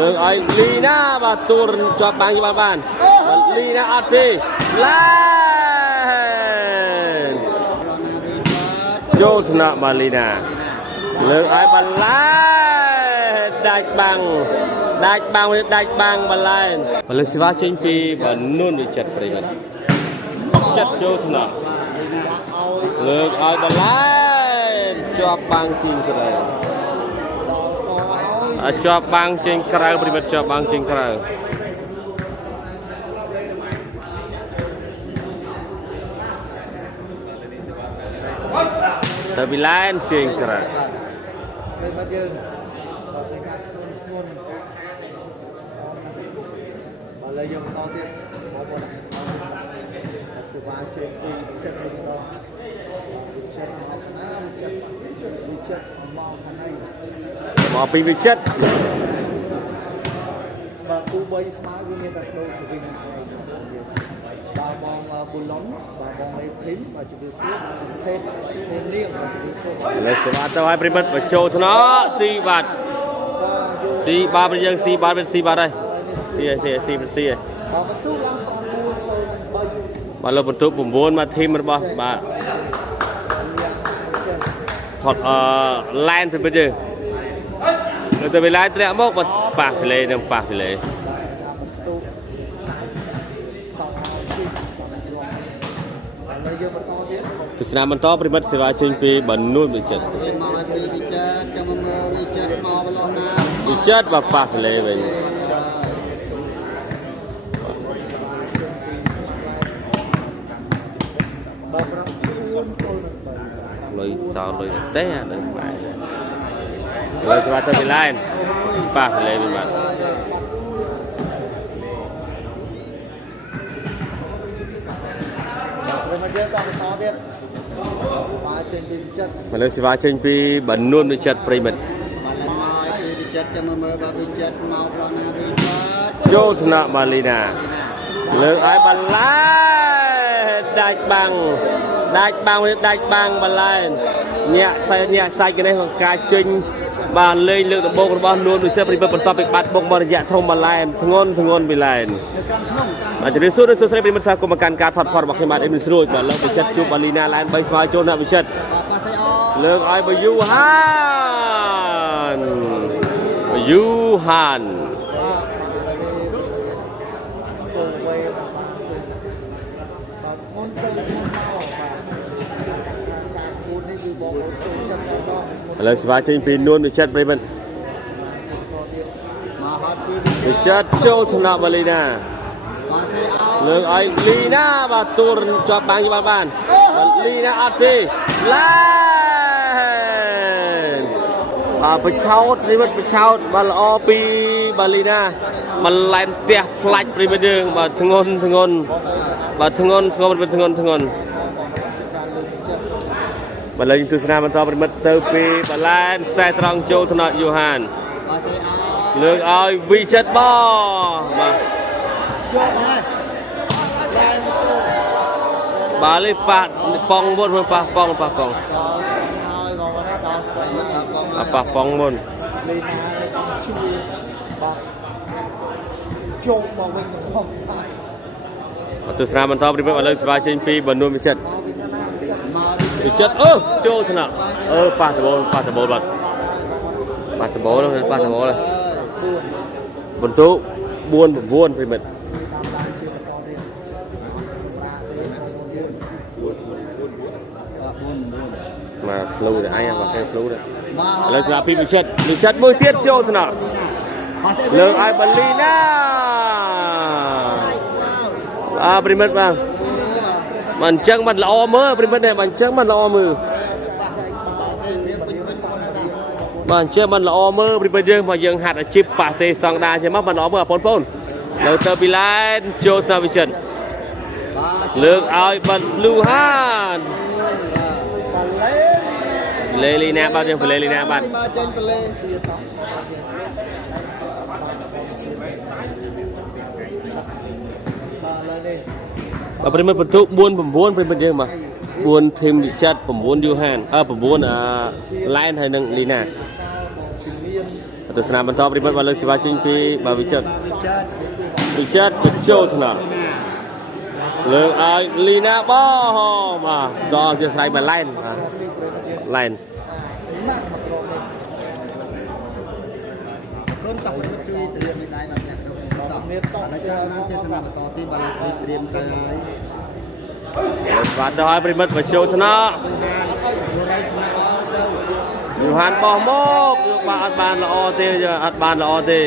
lượng ai Lina và tour cho bang cho bạn Lina Ati lên Joe Thna Malina lượng ai bàn lai đại bang bàn lai và lực sĩ chính phi và luôn được chặt bởi mình chặt Joe Thna lượng ai bàn lai cho bang chinh cái cho bang trên krau beribat cho bang trên krau tapi lain trên krau mau pergi chat. Aku bayi smart gini tak tahu sering. Babong bulon, babong leprim, baju bersih, head liang, baju bersih. Lấy số tahu hai beribat baca tu nak si ba bây giờ si ba đây si mà lo bentuk pembunuh mà thêm một bao bà hoặc line bây giờ người ta bị lái tẹt mốc và pạc phê nè pạc phê từ sáng mình to beribat sewa cengpi banun bicat và pạc phê vậy lôi tao lôi té được phải rồi qua tới line pạc phê bên bạn mà lấy sewa cengpi banun bicat primat Joe Thna Malina lượng ai bàn lai đại bang bàn lai nhẹ sai cái này bằng ca chinh bàn lên lượng đồng bộ của bọn luôn được chơi bật tập bật bông bật dạ thông bàn lai thằng ngon bị lai mà chỉ đến suốt sẽ bị mất sao cùngการการถอดพอร์ตบอกให้มาเอ็มสุดแบบเราไปจัดจูบาลีนาไลน์ใบสวายโจนไปจัดเลือกไอ้บยูฮันเลยสบายจริงปีนวลไปจัดไปมันไปจัดโจธนาบาลีนาเลือกไอ้ลีนาบาตูร์จอบบางบ้านลีนาอาตีไล่ไปเช่าที่มันไปเช่าบาลอปีบาลีนามันไล่เตะพลัดไปเดินมาทงนบาลยิงตุสนามันต่อเป็นมัดเตอร์ปีบาลานใส่ตรองโจธนายูฮันเลือกเอาวิจัดบอมาบาลีปัดปองบนมันปะปองปองapa pongmun tu senang mentau beribat oleh sebaca impi bandung bicat Joe Thna pas tebal lah bentuk buôn beribat mà lâu rồi ai vào cái lâu đấy là sẽ bị chật môi tiết Joe Thna lượng ai bật Lina beribat bangมันจังมันละออมือเป็นมันเนี่ยมันจังมันละออมือมันจังมันละออมือเป็นยังมายังหัดชิปปะเซซองดาใช่ไหมมันละออมือปนเราเตอร์บิไลน์โจธนาวิชันเลือกเอาบัตลูฮานเลลีนาบัตยังเลลีนาบัตเป็นบรรทุกบุญเป็นยังมาบุญทีมดิจัดบุญยูฮันบุญไลน์ให้หนึ่งลีน่า ទស្សនាបន្តប្រិមិត្តបាទលើសេវាចេញពីបាទវិចិត្រ វិចិត្រ បញ្ចូលថ្នាក់លើកឲ្យលីណាបបាទដល់ជាស្រ័យបាទឡែនឡែន ខ្លួនតោះជួយត្រៀមនេះដែរបាទអ្នក10មេត្រតោះឥឡូវតាមណាទេសនាបន្តទីបាទត្រៀមទៅហើយ បាទទៅឲ្យប្រិមិត្តបញ្ចូលថ្នាក់យូហានបោះមកយកបាទអត់បានល្អទេអត់បានល្អទេ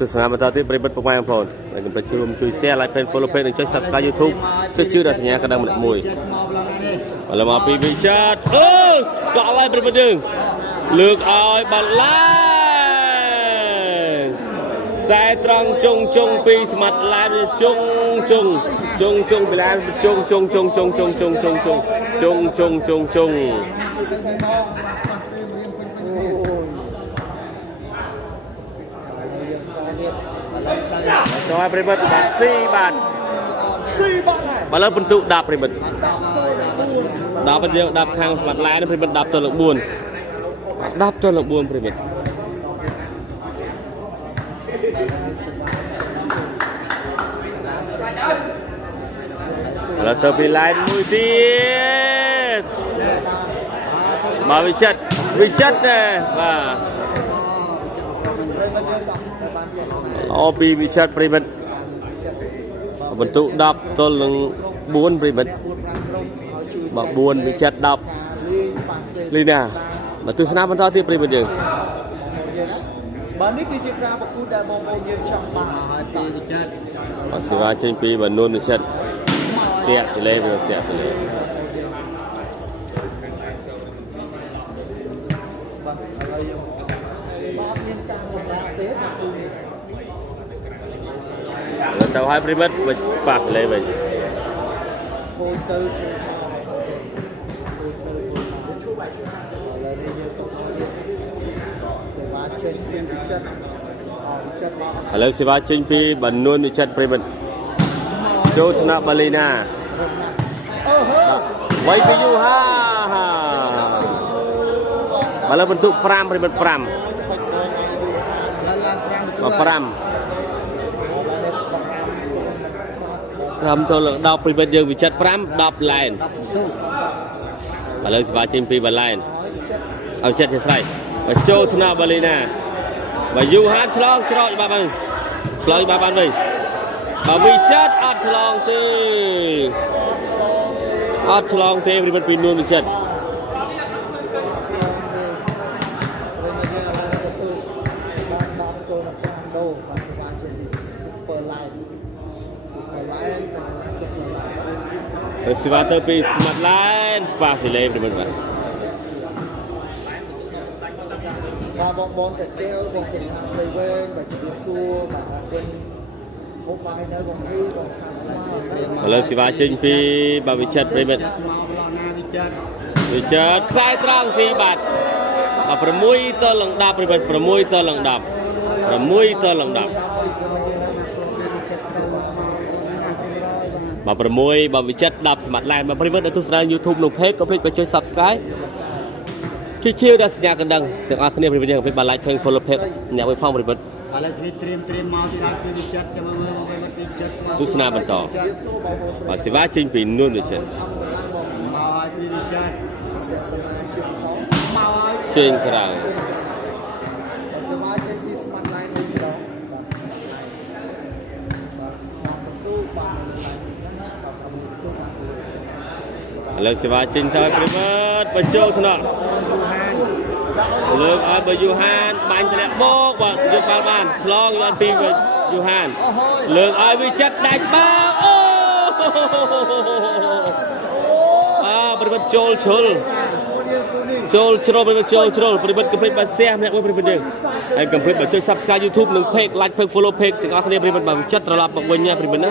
ទស្សនាបន្តទៀតប្រិមិត្តពុកម៉ែបងប្អូនហើយកុំភ្លេចជួយ share like page follow page និងចុច subscribe YouTube ចុចជឿដល់សញ្ញាកណ្ដឹងម្នាក់មួយឥឡូវមកពីវិចិត្រកក់ឡើងប្រិមិត្តយើងលើកឲ្យបាល់ឡាខ្សែត្រង់ចុងពីស្មាត់ឡានចុងពីឡានចុងចូលឲ្យប្រិមិត្តបាទ2បាទបើលើបន្ទុក10ប្រិមិត្ត10ទៅយើង10ខាងស្មាត់ឡានប្រិមិត្ត10ទៅលើ4 10ទៅលើ4ប្រិមិត្ត ឥឡូវទៅពីឡែនមួយទៀតមកវិចិត្រទេបាទអូពីវិចិត្រប្រិមិត្តបន្ទុក10ទល់នឹង4ប្រិមិត្តបាទ4វិចិត្រ10លីណាមកទស្សនាបន្តទៀតប្រិមិត្តយើង បាទនេះគឺជាការប្រកួតដែលបងប្អូនយើងចង់បានហើយពីវិចិត្រ បាទសេវាចេញពីបនួនវិចិត្រតាក់ទលេវាតាក់ទលេ បាទឥឡូវយើងបាទមានការសម្រាប់ទេបាទគឺ ទៅឲ្យប្រិមិត្តប៉ះទលេវិញ ហូរទៅឥឡូវនេះយើងទៅសេវាចេញពីវិចិត្រវិចិត្រមក ឥឡូវសេវាចេញពីបនួនវិចិត្រប្រិមិត្តចូលថ្នាក់បាលីណាវៃពីយូហាបើលើបន្ទុក5ប្រិមិត្ត5 5ទៅលើ10ប្រិមិត្តយើងវិចិត្រ5 10ឡែនបើលើសេវាចេញពីបឡែនឲ្យចិត្តជាស្រ័យបើចូលថ្នាក់បាលីណាបើយូហានឆ្លងច្រកបាទវិញឆ្លើយបាទវិញបើវិចិត្រអត់ឆ្លងទេប្រិមិត្តពីនួនវិចិត្រ សេវាទៅពីស្មាត់ឡែនប៉ះទលេប្រិមិត្តបាទ បងបងតែគេបងសិក្សាទៅវិញបើជម្រាបសួរបាទអរគុណហូបបាយនៅបងពីបងឆានស្មាឥឡូវសេវាចេញពីបាទវិចិត្រប្រិមិត្តវិចិត្រខ្សែត្រង់ស៊ីបាទ6ទៅឡើង10ប្រិមិត្ត6ទៅឡើង10 6ទៅឡើង10បាទ6បាទវិចិត្រ10ស្មាត់ឡែនបាទប្រិមិត្តនៅទស្សនា YouTube នៅ Page ក៏ពេចបើចុច Subscribe ជឿដល់សញ្ញាកណ្ដឹងទាំងអស់គ្នាប្រិមិត្តយើងពេល like page follow page អ្នកមួយផងប្រិមិត្តឥឡូវស្រីត្រៀមមកទីដល់ពីវិចិត្រចាំមើលវិចិត្រទស្សនាបន្តបាទសេវាចេញពីនួនវិចិត្រមកឲ្យពីវិចិត្រតែសមាជិកបន្តមកឲ្យជើងក្រៅសេវាចេញពីស្មាត់ឡែនវិញម្ដងឥឡូវសេវាចេញទៅប្រិមិត្តបញ្ចូលថ្នាក់លើកឲ្យបើយូហានបាញ់ធ្លាក់មកបាទយកបាល់បានឆ្លងយកពីយូហានលើកឲ្យវិចិត្រដាច់បាល់ប្រិមិត្តចូលជ្រុលប្រិមិត្តចូលជ្រុលប្រិមិត្តកំភ្លេចបាសះម្នាក់មួយប្រិមិត្តយើងហើយកុំភ្លេចបើចុច Subscribe YouTube និង Page like Page follow Page ទាំងអស់គ្នាប្រិមិត្តបាទវិចិត្រត្រឡប់មកវិញណាប្រិមិត្តណា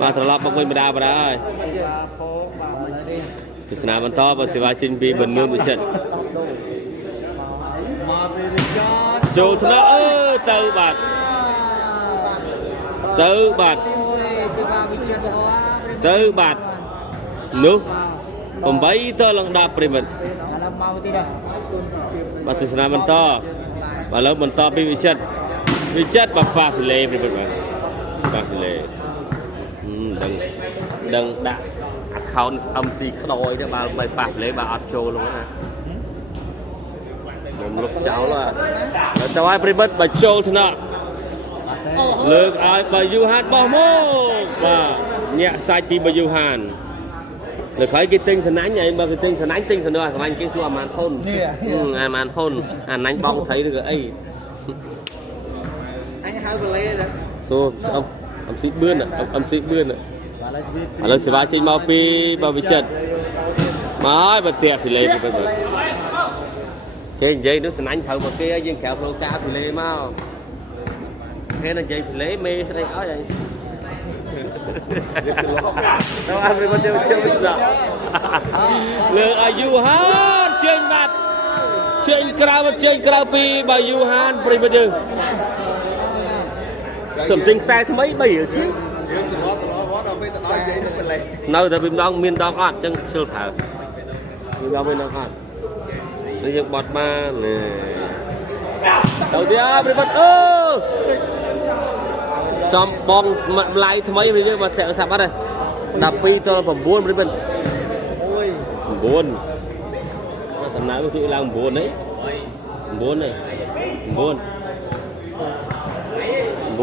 បាទត្រឡប់មកវិញម្ដងហើយទស្សនាបន្តបើសេវាចេញពីបនួនវិចិត្រចូលថ្នាក់ទៅបាទទៅបាទ នោះ8តឡើង10ប្រិមិត្ត អាឡាមកទីនេះ បាទទស្សនាបន្តឥឡូវបន្តពីវិចិត្របាទប៉ះទលេប្រិមិត្តបាទប៉ះទលេដឹងដាក់ account MC ខ្ដោយទៅបើប៉ះទលេបើអត់ចូលluônណាខ្ញុំលុបចោលទៅឲ្យប្រិមិត្តបើចូលថ្នាក់លើកឲ្យបើយូហានបោះមកបាទញាក់សាច់ពីបើយូហានលើក្រោយគេទិញសំណាញ់ឯងបើគេទិញសំណាញ់ទិញសំណួរកន្លែងគេសួរអាម៉ានហ៊ុនអាម៉ានហ៊ុនអាណាញ់បងថៃឬក៏អីអញហៅបលេដែរ សួរអំស៊ីបឿនអំស៊ីបឿនឥឡូវសេវាចេញមកពីបើវិចិត្រមកឲ្យបើតាក់ទិលេទៅបើចេញនិយាយនោះសំណាញ់ត្រូវមកគេយើងក្រៅផ្លូវការទិលេមកគេនិយាយទិលេមេស្ដីឲ្យហើយទៅអាប្រិមត្តចូលលើអាយុហានចេញបាត់ចេញក្រៅពីបើយូហានប្រិមត្តយើងសំទិញខ្សែថ្មី3រៀលជាងយើងទៅរត់ដល់ពេលទៅដល់និយាយទៅបលេនៅតែពីម្ដងមានដងអត់ចឹងជិលប្រើយើងមានដងអត់នេះយើងបត់បាននេះទៅទៀតប្រិមត្តចំបងម្លាយថ្មីវិញយើងមកធាក់សាប់អត់ទេ12 ទល់ 9 ប្រិមត្តអូយ 9តំណែងជួយឡើង 9 ហី 9 ហី 9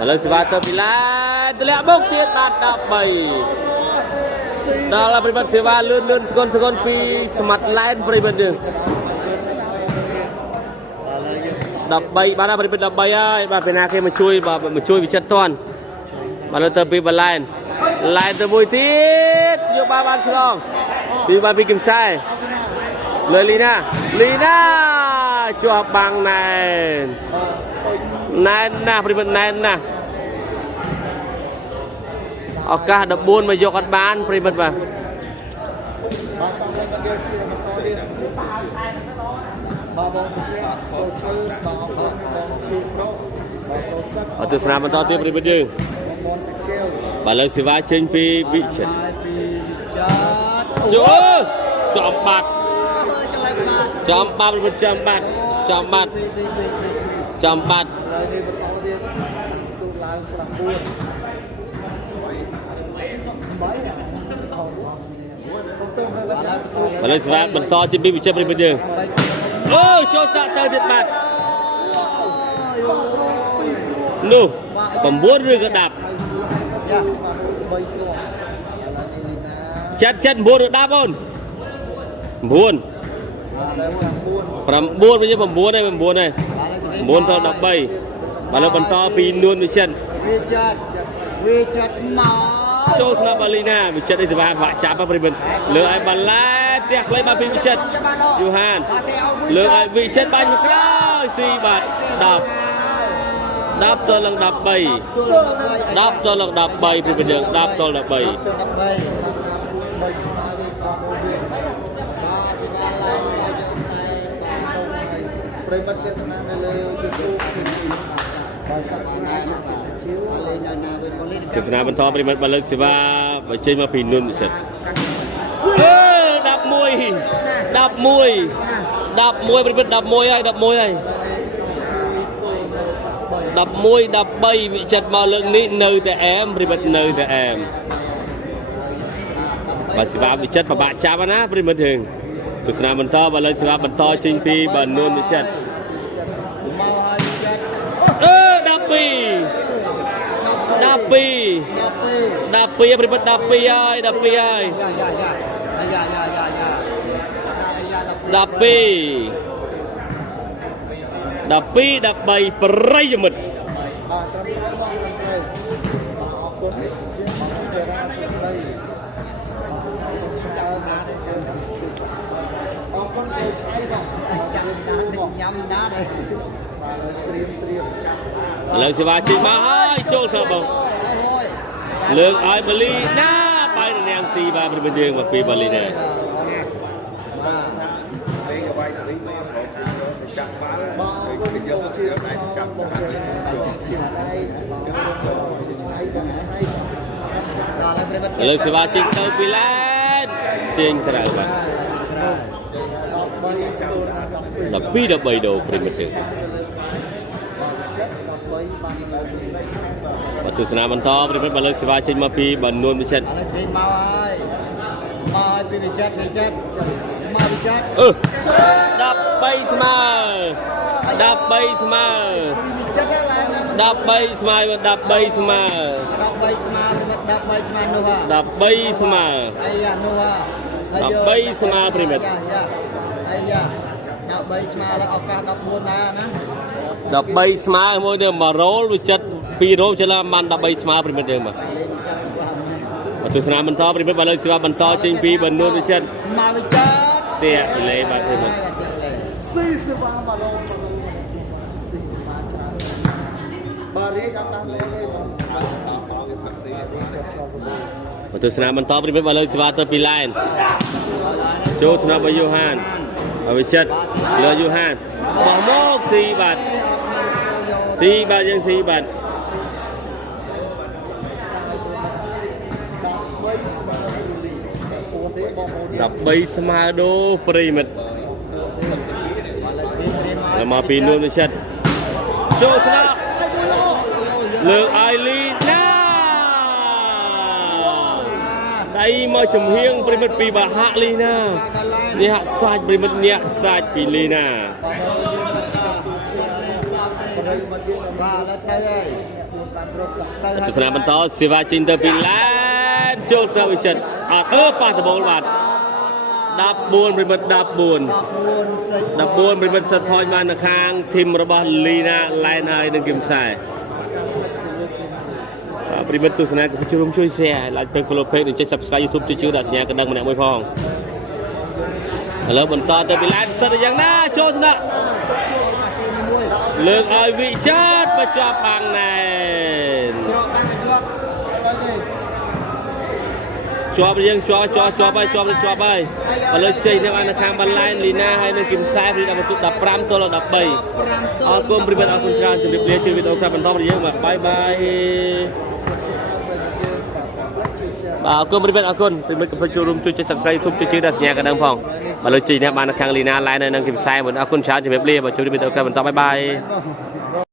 ឥឡូវសេវាទៅពីឡានទម្លាក់បុកទៀតបាទ13ដល់ប្រិមត្តសេវាលឿនស្គនពីស្មាត់ឡែនប្រិមត្តយើង13បាទប្រិមិត្ត13ហើយបាទពេលណាគេមកជួយវិចិត្រតាន់បាទលើទៅពីបលែនឡែនទៅមួយទៀតយកបានឆ្លងពីបាទពីគឹមខ្សែលើលីណាជាប់បាំងណែនណាប្រិមិត្តណែនណាឱកាស14មកយកអត់បានប្រិមិត្តបាទអត់ទស្សនាបន្តទៀតប្រិមិត្តយើងបាទលើសេវាចេញពីវិចិត្រចំបាត់ប្រិមិត្តចំបាត់បាទលើសេវាបន្តចេញពីវិចិត្រប្រិមិត្តយើងអូចូលសាក់ទៅទៀតបាទនោះ9ឬក៏10ចិត្ត9ឬ10អូន9 9វិញ9ហើយ9ទៅ13បាទលើបន្តពីនួនវិចិត្រមកចូលស្នាប់បាលីណាវិចិត្រអីសេវាបាក់ចាប់ប្រិមិត្តលើឲ្យបាឡែផ្ទះខ្លីបាទពីវិចិត្រយូហានលើឲ្យវិចិត្របាញ់មកក្រោយស៊ីបាទ10ទល់នឹង13 10ទល់នឹង13ពីពេលយើង10ទល់13ប្រិមត្តទេសនានៅលើ YouTube ទស្សនាបន្តប្រិមត្តបលឹកសេវាបញ្ចេញមកពីនុនវិចិត្រ11ប្រិមត្ត11 13វិចិត្រមកលើកនេះនៅតែអែមប្រិមត្តនៅតែអែមបាទសេវាវិចិត្រពិបាកចាប់ណាប្រិមត្តយើងទស្សនាបន្តបើលើសេវាបន្តចេញពីបានុនវិចិត្រ12ប្រិមត្ត12ហើយ12 13ប្រិយមិត្តឥឡូវសេវាជិះមកហើយចូលទៅបងលើកឲ្យបាលីណាបាយនាងស៊ីបាទប្រិមត្តយើងមកពីបាលីណាចាក់បានគេយកជាដៃចាក់បានដល់ លើសេវាចេញទៅពីឡែនចេញក្រៅបាទ12 13ដូប្រិមិត្តយើងបាទទស្សនាបន្តប្រិមិត្តបើលើសេវាចេញមកពីបាននួនវិចិត្រ មកឲ្យពីវិចិត្រមកវិចិត្រ 13ស្មើ13ស្មើ13ស្មើ13ស្មើ13ស្មើ13ស្មើអាយ៉ានោះ13ស្មើប្រិមិត្តអាយ៉ា13ស្មើแล้วឱកាស14ដែរណា13ស្មើមួយទៅ1រ៉ូលវិចិត្រ2រ៉ូលច្រឡំបាន13ស្មើប្រិមិត្តយើងបាទទស្សនាបន្តប្រិមិត្តបើលើសេវាបន្តចេញពីបនួនវិចិត្រមកវិចិត្រទៀតលេបាទប្រិមិត្តស៊ីសេវាមកឡូស៊ីសេវាបាទរៀបតាមតាមលេទស្សនាបន្តប្រិមិត្តបើលើសេវាទៅពីឡែនចូលថ្នាក់យូហានវិចិត្រលើយូហានបោះមកស៊ីបាទយើងស៊ីបាទ13ស្មើដូប្រិមិត្តហើយមកពីនួនវិចិត្រចូលថ្នាក់លើអៃលីណាដៃមកចំហៀងប្រិមិត្តពីបាហាក់លីណានេះហាក់សាច់ប្រិមិត្តនេះសាច់ពីលីណាទស្សនាបន្តសេវាចេញទៅពីឡែនចូលទៅវិចិត្រអត់ប៉ះដបូលបាទ14ប្រិមិត្ត14ប្រិមិត្តសិតផោចបាននៅខាងធីមរបស់លីណាឡែនហើយនឹងគឹមខ្សែប្រិមិត្តទស្សនាក៏ជួយ share like page follow page និងចុច subscribe YouTube ជួយដាក់សញ្ញាកណ្ដឹងម្នាក់មួយផងឥឡូវបន្តទៅពីឡែនសិតយ៉ាងណាចូលស្នាក់លើកឲ្យវិចិត្របញ្ចប់បាំងណែនជាប់យើងជាប់ហើយឥឡូវចេញទៅបាននៅខាងបន្លែនលីណាហើយនឹងគឹមខ្សែព្រីដល់បន្ទុក15ទល់ដល់13អរគុណប្រិមិត្តអរគុណច្រើនជម្រាបលាជួយវីដេអូក្រោយបន្តរបស់យើងបាទបាយបាយបាទអរគុណប្រិមិត្តអរគុណប្រិមិត្តកុំភ្លេចចូលរួមជួយចុច subscribe YouTube ជួយដាក់សញ្ញាកណ្ដឹងផងឥឡូវចេញទៅបាននៅខាងលីណាឡែនហើយនឹងគឹមខ្សែអរគុណច្រើនជម្រាបលាបាទជួយវីដេអូក្រោយបន្តបាយបាយ